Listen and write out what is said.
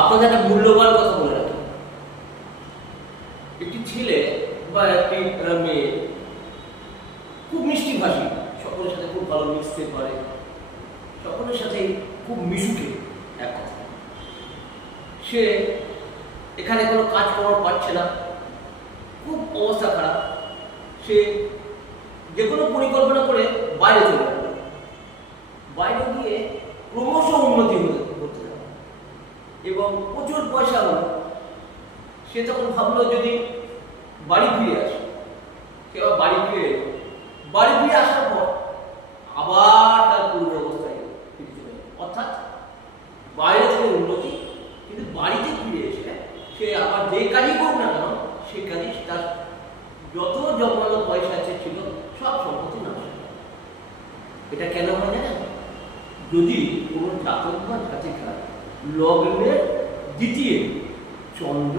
আপনাদের একটা মূল্যবান কথা বলে রাখি, একটি ছেলে বা একটি মেয়ে খুব মিষ্টি ভাষী, সকলের সাথে খুব ভালো মিশতে পারে, সকলের সাথে খুব মিশুকে, এক কথা সে এখানে কোনো কাজ করার পাচ্ছে না, খুব অবস্থা খারাপ, সে যে কোনো পরিকল্পনা করে বাইরে চলে যাবে, বাইরে গিয়ে ক্রমশ উন্নতি করতে যাবে এবং প্রচুর পয়সা হলো। সে তখন ভাবলো যদি বাড়ি ফিরে আসে, সে আবার বাড়ি ফিরে এলো, বাড়ি ফিরে আসার পর আবার তার পূর্ব অবস্থায় ফিরে চলে গেল। অর্থাৎ বাইরে থেকে উন্নতি, কিন্তু বাড়িতে ফিরে এসে সে আবার যে কাজই করুক না কেন সেই কাজই তার যত জমানো পয়সা ছিল সব সম্পত্তি না। এটা কেন হয় জানেন? যদি কোনো জাতক বা জাতিকার লগ্নের দ্বিতীয় চন্দ্র